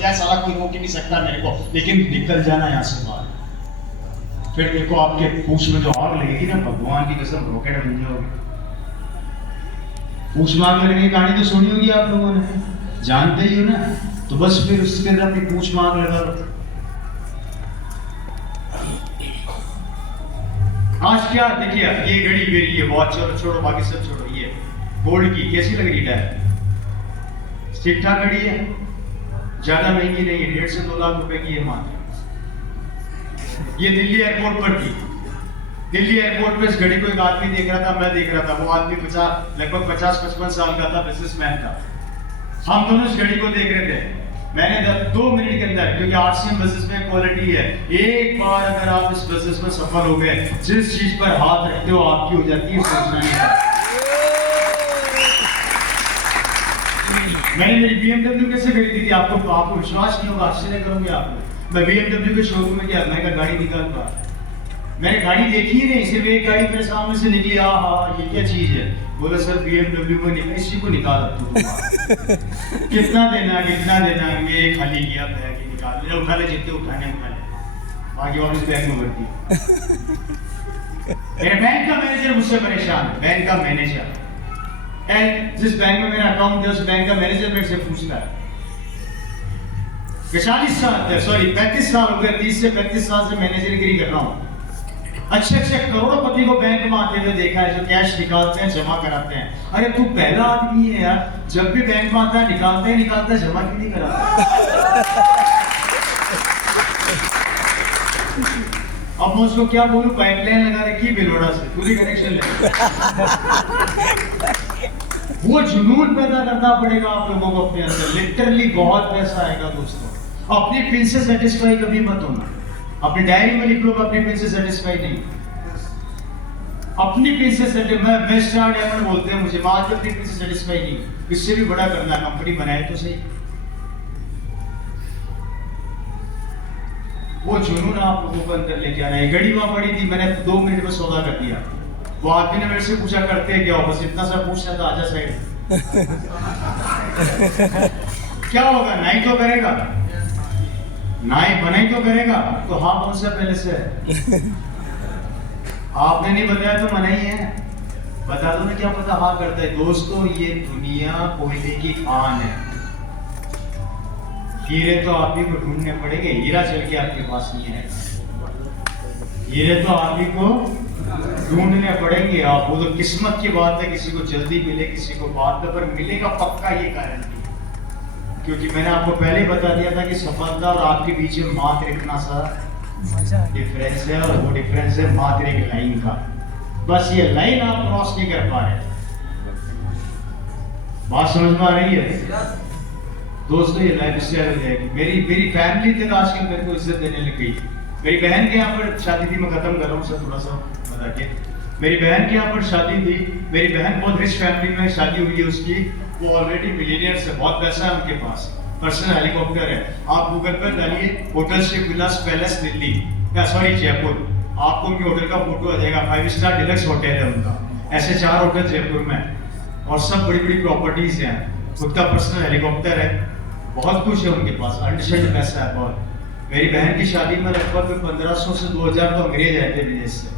जाए, साला कोई रोक ही नहीं सकता मेरे को, लेकिन निकल जाना यहाँ से बाहर। फिर देखो आपके पूछ में जो आग लगेगी ना, भगवान की कसम रॉकेट बन जाओगे। पूछ में आग लगने की कहानी तो सुनी होगी आप लोगों ने, जानते ही हो ना, तो बस फिर उसके अंदर अपनी पूछ में आग लगा दो। आज क्या देखिए, ये घड़ी मेरी है, वॉच चलो छोड़ो, बाकी सब छोड़ो, ये गोल्ड की कैसी लग रही है? ठीक ठाक घड़ी है, ज्यादा महंगी नहीं है, 1.5 से 2 लाख रुपए की है मात्र। ये दिल्ली एयरपोर्ट पर थी। दिल्ली एयरपोर्ट पे इस घड़ी को एक आदमी देख रहा था, मैं देख रहा था। वो आदमी लगभग 50-55 साल का था, बिजनेसमैन था। हम दोनों इस घड़ी को देख रहे थे। मैंने 2 मिनट के अंदर, क्योंकि आरसीएम बिजनेस में क्वालिटी है, एक बार अगर आप इस बिजनेस में सफल हो गए, जिस चीज पर हाथ रखते हो आपकी हो जाती है, सोचना नहीं। मैंने मेरी BMW कैसे खरीदी थी, आपको विश्वास नहीं होगा, आश्चर्य करोगे आप लोग। मैं BMW के शोरूम में गया, मैंने कहा गाड़ी निकाल पा। मैंने गाड़ी देखी ही नहीं, सिर्फ एक गाड़ी मेरे सामने से निकली, हाँ ये क्या चीज है? बोला सर BMW में निकल, इसी को निकाल अब तू। कितना देना? ये खाली किया, बैग ही निकाल ले, उठा ले, जितने उठाने उठा ले, बाकी वापस बैग में भर दिया। मेरे बैंक का मैनेजर मुझसे परेशान है, बैंक का मैनेजर, जिस बैंक में मेरा अकाउंट है उस बैंक का मैनेजर मेरे से पूछता है कि 35 साल हो गए, 30 से 35 साल से मैनेजरगिरी कर रहा हूँ। अच्छे करोड़पति को बैंक में आते हुए देखा है, जो कैश निकालते हैं, जमा कराते हैं। अरे तू पहला आदमी है यार, जब भी बैंक में आता है निकालता है, जमा क्यों नहीं कराता? अब मैं उसको क्या बोलूं, पाइपलाइन लगा रखी बिलोड़ा से, पूरी कनेक्शन ले। वो जुनून पैदा करना पड़ेगा आप लोगों को अपने अंदर, लिटरली बहुत पैसा आएगा दोस्तों। अपनी पिन से सेटिस्फाई कभी मत होना। अपनी डायरी में लिख लो, अपनी पिन से सेटिस्फाई नहीं, अपनी पिन से मैं स्टार डायमंड बोलते हैं मुझे, मैं आज अपनी पिन से सेटिस्फाई नहीं, इससे भी बड़ा करना, कंपनी बनाए तो सही। वो जुनून आप लोगों को अंदर लेके आना है। घड़ी वहां पड़ी थी, मैंने 2 मिनट में सौदा कर दिया। वो आदमी ने मेरे से पूछा करते हैं क्या हो, बस इतना सा पूछना था, आजा साइड। क्या होगा, नहीं तो करेगा, नाई बनाई तो करेगा, तो हाँ कौन सा पहले से है? आपने नहीं बताया तो मना ही है, बता दो ना, क्या पता हाँ करता है। दोस्तों ये दुनिया कोयले की खान है, हीरे तो आप ही को ढूंढने पड़ेंगे, हीरा चल के आपके पास नहीं है, हीरे तो आप ही को ढूंढने पड़ेंगे। आप वो तो किस्मत की बात है, किसी को जल्दी मिले, किसी को बाद में, पर मिलेगा पक्का, ये गारंटी। क्योंकि मैंने आपको पहले बता दिया था कि सफलता और आपके बीच में मात्र इतना सा डिफरेंस है, और वो डिफरेंस है मात्र एक लाइन का। बस ये लाइन आप क्रॉस नहीं कर पा रहे। बात समझ में आ रही है दोस्तों? ये लाइफ स्टाइल हो जाएगी। मेरी फैमिली तक आजकल मेरे को इज्जत देने लग गई। मेरी बहन के यहाँ पर शादी थी, मैं खत्म कर रहा हूँ सर थोड़ा सा बता के। मेरी बहन के यहाँ पर शादी थी, मेरी बहन बहुत रिच फैमिली में शादी हुई है उसकी, वो ऑलरेडी मिलियनियर से, बहुत पैसा है उनके पास, पर्सनल हेलीकॉप्टर है। आप गूगल पर डालिए होटल शिप विलास पैलेस दिल्ली, सॉरी जयपुर, आपको उनके होटल का फोटो आ जाएगा। 5 स्टार डिलक्स होटल है उनका, ऐसे 4 होटल जयपुर में, और सब बड़ी बड़ी प्रॉपर्टीज हैं, खुद का पर्सनल हेलीकॉप्टर है, बहुत कुछ है उनके पास, अनडिसाइड पैसा है बहुत। मेरी बहन की शादी में लगभग 1500 से 2000 तो अंग्रेज आए थे विदेश से,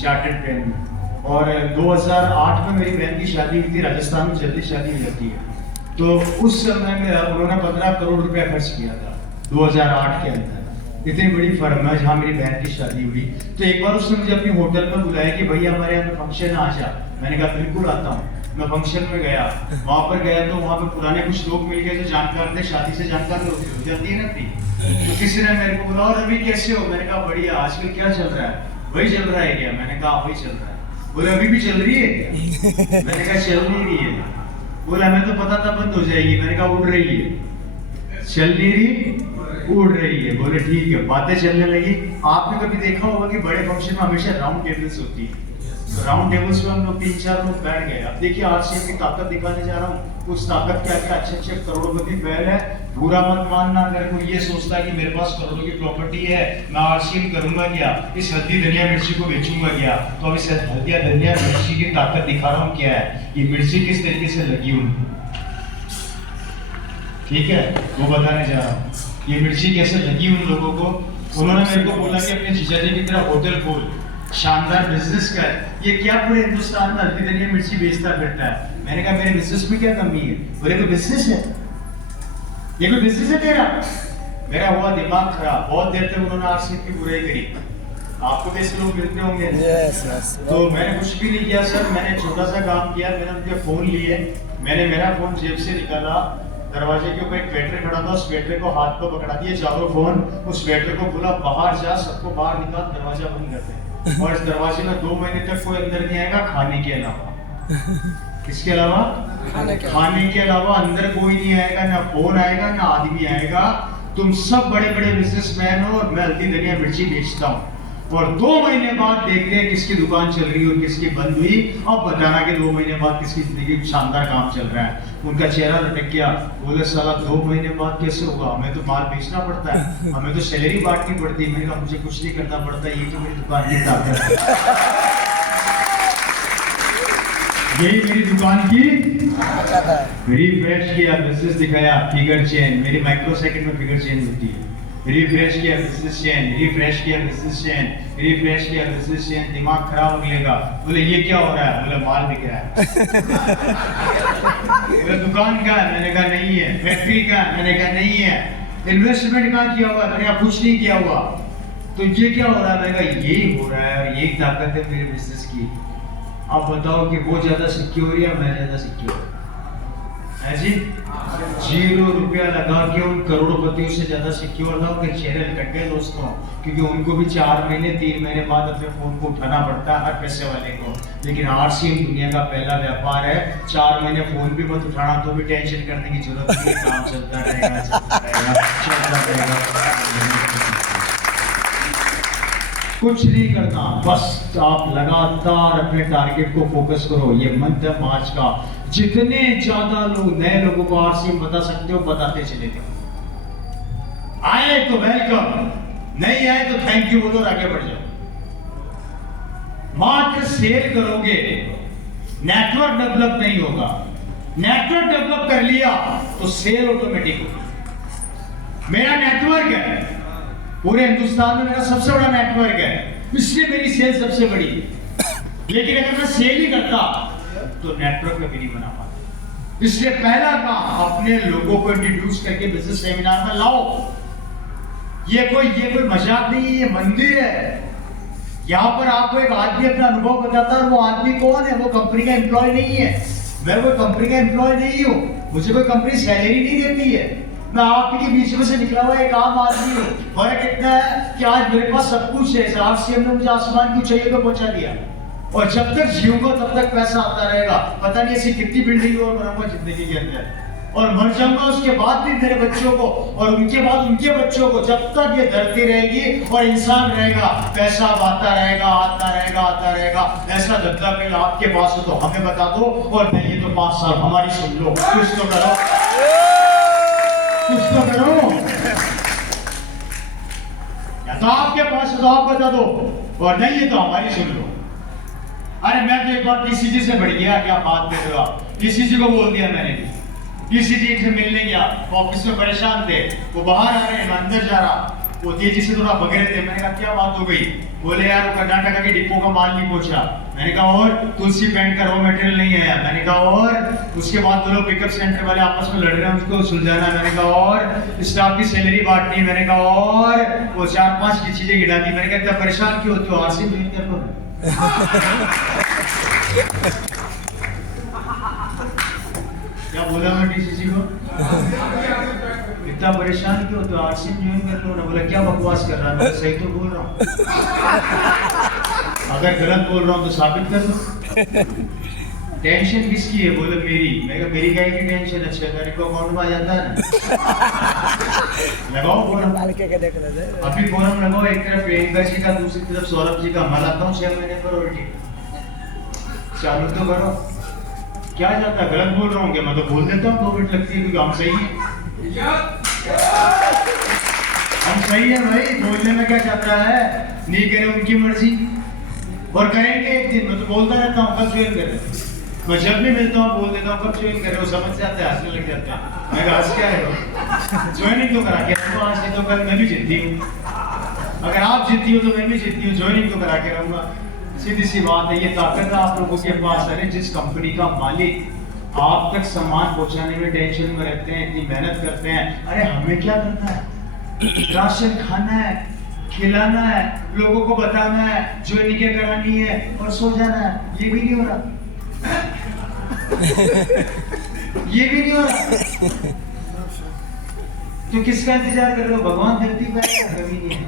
चार्टर्ड ट्रेन में। और 2008 में मेरी बहन की शादी हुई थी, राजस्थान में जल्दी शादी हो जाती है, तो उस समय में उन्होंने 15 करोड़ रुपया खर्च किया था 2008 के अंदर। इतनी बड़ी फर्म है जहाँ मेरी बहन की शादी हुई। तो एक बार उसने मुझे अपनी होटल में बुलाया कि भैया हमारे यहाँ पे फंक्शन है, आ जा। मैंने कहा बिल्कुल आता हूँ। मैं फंक्शन में गया, वहाँ पर गया तो वहाँ पे पुराने कुछ लोग मिल गए जो जानकार थे, शादी से जानकार लोग हो जाती है ना थी। तो किसी ने मेरे को बोला और अभी कैसे हो? मैंने कहा बढ़िया, आजकल क्या चल रहा है? वही चल रहा है क्या? मैंने कहा वही चल रहा है। बोले अभी भी चल रही है क्या? मैंने कहा चल नहीं रही है। बोला मैं तो पता था बंद हो जाएगी। मैंने कहा उड़ रही है, चल नहीं रही, उड़ रही है। बोले ठीक है, बातें चलने लगी। आपने कभी देखा होगा कि बड़े फंक्शन में हमेशा राउंड टेबल्स होती है, तो राउंड टेबल्स पे हम लोग 3-4 लोग बैठ गए। अब देखिए आरसीएम की ताकत दिखाने जा रहा हूँ। उस ताकत क्या क्या अच्छे करोड़पति बैल है। बुरा मत मानना अगर कोई ये सोचता है कि मेरे पास करोड़ों की प्रॉपर्टी है, मैं आरसीएम करूंगा क्या, इस हल्दी धनिया मिर्ची को बेचूंगा क्या। तो अब इस हल्दिया धनिया मिर्ची की ताकत दिखा रहा हूँ क्या है, ये मिर्ची किस तरीके से लगी उनको। ठीक है, वो बताने जा रहा हूँ। ये मिर्ची कैसे लगी उन लोगों को। उन्होंने मेरे को बोला कि अपने जीजा जी की तरह होटल खोल, शानदार बिजनेस कर। ये क्या पूरे हिंदुस्तान में हल्की धनिया मिर्ची बेचता फिरता है। मैंने कहा मेरे बिजनेस में क्या कमी है। बोले कोई बिजनेस है, ये कोई बिजनेस है तेरा। मेरा हुआ दिमाग खराब। बहुत देर तक उन्होंने आरसीएम की बुराई करी। आपको भी ऐसे लोग मिलते होंगे। तो मैंने कुछ भी नहीं किया सर, मैंने छोटा सा काम किया। मैंने उनके फोन लिए, मैंने मेरा फोन जेब से निकाला, दरवाजे के ऊपर एक वेटर खड़ा था, उस वेटर को हाथ को पकड़ा दिए चारों फोन। उस वेटर को बोला बाहर जा, सबको बाहर निकाल, दरवाजा बंद कर दे। और इस दरवाजे में 2 महीने तक कोई अंदर नहीं आएगा, खाने के अलावा। किसके अलावा? खाने के अलावा अंदर कोई नहीं आएगा, ना फोन आएगा ना आदमी आएगा। तुम सब बड़े बड़े बिजनेसमैन हो और मैं हल्दी धनिया मिर्ची बेचता हूँ। और 2 महीने बाद देखते हैं किसकी दुकान चल रही है और किसकी बंद हुई। अब बताना कि 2 महीने बाद किसकी जिंदगी शानदार काम चल रहा है। उनका चेहरा लटक गया। बोले साला 2 महीने बाद कैसे होगा, हमें तो माल बेचना पड़ता है, हमें तो सैलरी बांटनी पड़ती है। मैंने कहा मुझे कुछ नहीं करना पड़ता, ये तो मेरी दुकान की ताकत है। यही मेरी दुकान की रिफ्रेश किया, बिजनेस दिखाया, फिगर चेन। मेरी माइक्रो सेकंड में फिगर चेंज होती है। रिफ्रेश किया बिजनेस चेन, रिफ्रेश किया बिजनेस चेन, रिफ्रेश किया बिजनेस चेन। दिमाग खराब हो गया। बोले ये क्या हो रहा है। बोले माल बिक रहा है। बोले दुकान का है। मैंने कहा नहीं है। फैक्ट्री का है। मैंने कहा नहीं है। इन्वेस्टमेंट कहाँ किया हुआ। मैंने कहा कुछ नहीं किया हुआ। तो ये क्या हो रहा है। मैंने कहा यही हो रहा है और यही ताकत है मेरे बिजनेस की। अब बताओ कि वो ज्यादा सिक्योर या मैं ज्यादा सिक्योर है जी। 0 रुपया लगा के उन करोड़पतियों से ज्यादा सिक्योर था। उनके चेहरे कट गए दोस्तों, क्योंकि उनको भी 4 महीने 3 महीने बाद अपने फोन को उठाना पड़ता है हर पैसे वाले को। लेकिन आरसीएम दुनिया का पहला व्यापार है। 4 महीने फोन भी मत उठाना तो भी टेंशन करने की जरूरत नहीं है। काम चलता रहेगा, चलता रहेगा। कुछ नहीं करना, बस आप लगातार अपने टारगेट को फोकस करो। ये मंत्र मार्च का। जितने ज्यादा लोग नए लोगों को आरसीएम बता सकते हो बताते चले जाओ। आए तो वेलकम, नहीं आए तो थैंक यू बोलो और आगे बढ़ जाओ। मात्र सेल करोगे, नेटवर्क डेवलप नहीं होगा। नेटवर्क डेवलप कर लिया तो सेल ऑटोमेटिक होगी। मेरा नेटवर्क है पूरे हिंदुस्तान में, मेरा सबसे बड़ा नेटवर्क है, इसलिए मेरी सेल सबसे बड़ी है। लेकिन अगर मैं सेल ही करता तो नेटवर्क में भी नहीं बना पाता। इसलिए पहला काम अपने लोगों को इंट्रोड्यूस करके बिजनेस सेमिनार में लाओ। ये कोई मजाक नहीं है, ये मंदिर है। यहाँ पर आपको एक आदमी अपना अनुभव बताता है। वो आदमी कौन है? वो कंपनी का एम्प्लॉय नहीं है। मैं कोई कंपनी का एम्प्लॉय नहीं हूँ, मुझे कोई कंपनी सैलरी नहीं देती है। मैं आपके बीच में से निकला हुआ एक आम आदमी हूँ। फर्क इतना है कि आज मेरे पास सब कुछ है। आरसीएम ने मुझे आसमान क्यों चाहिए तो पहुंचा दिया। और जब तक जीऊंगा तब तक पैसा आता रहेगा। पता नहीं ऐसी कितनी बिल्डिंग और बनाऊंगा जिंदगी के अंदर। और मर जाऊंगा उसके बाद भी मेरे बच्चों को और उनके बाद उनके बच्चों को। जब तक ये धरती रहेगी और इंसान रहेगा, पैसा आता रहेगा, आता रहेगा, आता रहेगा। ऐसा धंधा कहीं आपके पास हो तो हमें बता दो, और नहीं तो 5 साल हमारी सुन लो। कुछ तो करो, कुछ तो करो। या तो आपके पास तो आप बता दो, और नहीं है तो हमारी सुन लो। अरे मैं तो एक बार पीसीजी से बढ़ गया। क्या बात कर रहे हो आप। पीसीजी को बोल दिया मैंने। पीसीजी से मिलने गया, ऑफिस में परेशान थे। वो बाहर आ रहे हैं, मैं अंदर जा रहा। वो तेजी से थोड़ा भग रहे थे। मैंने कहा क्या बात हो गई। बोले यार कर्नाटका के डिपो का माल नहीं पहुंचा। मैंने कहा और तुलसी पेंट का रॉ मटेरियल नहीं आया। मैंने कहा और उसके बाद वो लोग पिकअप सेंटर वाले आपस में लड़ रहे हैं, उसको सुलझाना। मैंने कहा और स्टाफ की सैलरी बांटनी। मैंने कहा और वो 4-5 की चीजें गिरा दी। मैंने कहा इतना परेशान क्यों होते हो, आरसीएम ज्वाइन कर लो। क्या बोला मैं टीसीसी को, इतना परेशान क्यों होते हो, आरसीएम ज्वाइन कर लो ना। बोला क्या बकवास कर रहा है। मैं सही तो बोल रहा हूँ, अगर गलत बोल रहा हूँ तो साबित कर दो। टेंशन किसकी है। बोले मेरी। मैं कहा मेरी क्या की टेंशन है, 6 तारीख को अकाउंट में आ जाता है ना। लगाओ फोरम, अभी फोरम लगाओ। एक तरफ प्रियंका जी का, दूसरी तरफ सौरभ जी का। मैं लाता हूँ 6 महीने पर उल्टी। चालू तो करो। क्या जाता है, गलत बोल रहा हूँ क्या। मैं तो बोल देता हूँ 2 मिनट लगती है क्योंकि हम सही है। हम सही है भाई, बोलने में क्या जाता है। नहीं करे उनकी मर्जी, और करेंगे एक दिन। मैं तो बोलता रहता हूँ कल ज्वाइन कर। मैं जब भी मिलता हूँ बोल देता हूँ कब ज्वाइन कर रहे हो, समझ जाते हैं, हंसने लग जाते हैं। मैं कहा हंस क्या रहे हो, ज्वाइनिंग तो करा के रहूँगा, आज नहीं तो कल मैं भी जिद्दी हूँ, अगर आप जिद्दी हो तो मैं भी जिद्दी हूँ, ज्वाइनिंग तो करा के रहूँगा। सीधी सी बात है, ये ताकत है आप लोगों के पास। अरे जिस कंपनी का मालिक आप तक सामान पहुंचाने में टेंशन में रहते हैं, इतनी मेहनत करते हैं, अरे हमें क्या करना है, राशन खाना है, खिलाना है, लोगों को बताना है, ज्वाइनिंग करानी है और सो जाना है, ये भी नहीं हो रहा। ये भी नहीं हो रहा, तो किसका इंतजार कर रहे हो, भगवान धरती पर कभी नहीं है।